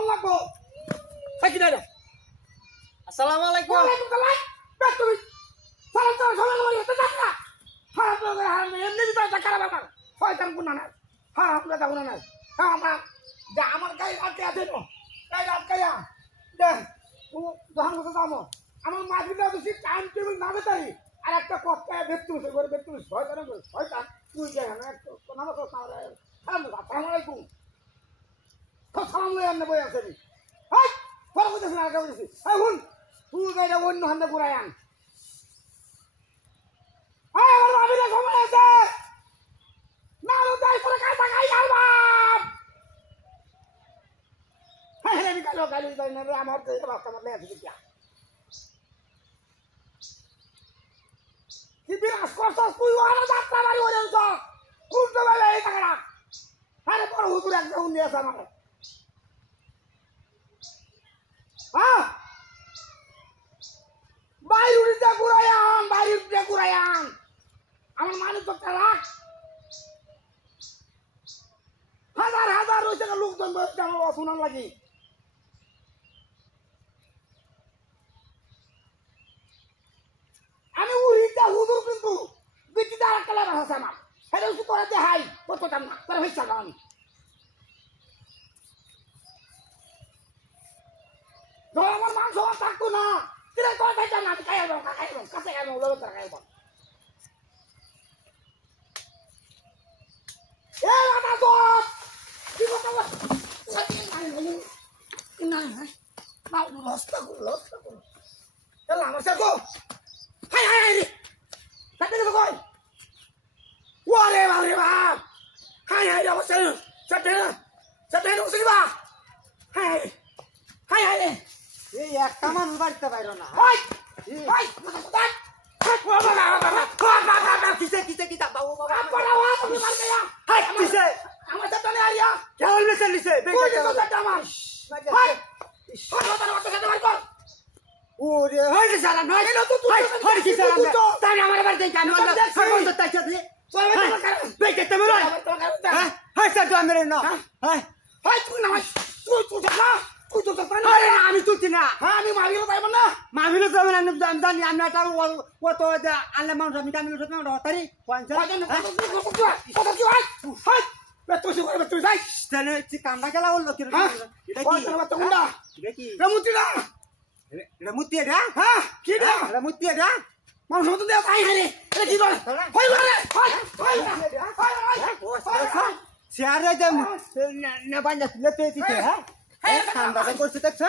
phone লাগবো থাকি না রে আসসালামু আলাইকুম তুমি সালাম তো সবাই বলি তো যাক না খারাপ লাগে হারাম এমনি তো এটা খারাপ আমার শয়তান গুনাহ না খারাপ লাগে গুনাহ না হ্যাঁ আমরা যে আমার গায়ে আটকে আছে তো গায়ে আটকায়া দে ও দোকান করতে যাবো আমার মাঝিটা বেশি টাইম টেবিল না বেতাই আর একটা কথা দেখতে বসে করে দেখতে শয়তান শয়তান তুই যাই না তো নাম তো সালাম আসসালামু আলাইকুম তো সালাম লই আনতে বই আছে হাই বড় কথা শোনা আগে বলছি এই হুন তুই গাইটা অন্য হাতে ঘুরাই আন এই আমার ভাবিলে সময় আছে না রুদাই করে কাটা খাই আলবাম হ্যাঁ আমি কালো কালো যাই না রে আমার তো রাস্তা মধ্যে আছে কি কি বিরাস করছস তুই ওরা যাত্রা বাড়ি ওরে তো কুলতে বেলা এই টাকা আরে বড় হুজুর একদম নিয়ে আসা আমার হ্যাঁ বাইরুড়িতে ঘুরাইয়ান বাইরুড়িতে ঘুরাইয়ান আমার মানুষ তো লাখ হাজার হাজার রয়েছে লোকজন বসে আমার অসুনাম লাগি আমি উড়িটা হুজুর কিন্তু বিটিতে আর একটা লেবার আছে আমার সেটা হচ্ছে তোরা দেখাই করতাম না তোরা হয়েছে আমি আমার মাংস থাকতো না তিরে তোরা খাইতাম না খাই এবং কাছে খাইব লোক খাইব এ মাথা তো কি কথা না লস্তা করো চল আমার সাথে হাই হাই হাই রে সাথে তো কই ওরে বাবা বাপ হাই হাই আমার সাথে মুসলিমা হাই হাই হাই রে এই একটা মানুষ বাড়িতে বাইরো না হাই হাই কিসে বাবু বাবা হাই কিসে আমার সাথে নিয়ে আইয়া কেমন মিশে লিছে কই তো সাথে আমার হাই সাথে মার কর ওরে হইছে সালাম নয় হাই কি সালাম তাই আমার বাড়িতে কেন সর্বন্ত তাই সাথে বেকে তুমি নয় হাই স্যার তো আমি না হাই হাই তুই না তুই তো না আরে আমি তুই না হ্যাঁ আমি মারিও তাই না মামিলো যাবেন আমি জানি আমি এটা ও তো আনলে মানুষ আমি কামিলো সাথে না তারি পয়সা কত কি ভাই হাই তুই করে তুই যাই তাহলে কামটা গেলা হলো কি এটা কি এটা কি রামুতি না এটা মুতি এটা হ্যাঁ কি না এটা মুতি এটা মানুষ মত দে তাই হারে এটা কি করে হই করে হাই শেয়ারে যে না বান্ধা লেতে দিতে হ্যাঁ ঠান্ডা করছে দেখছ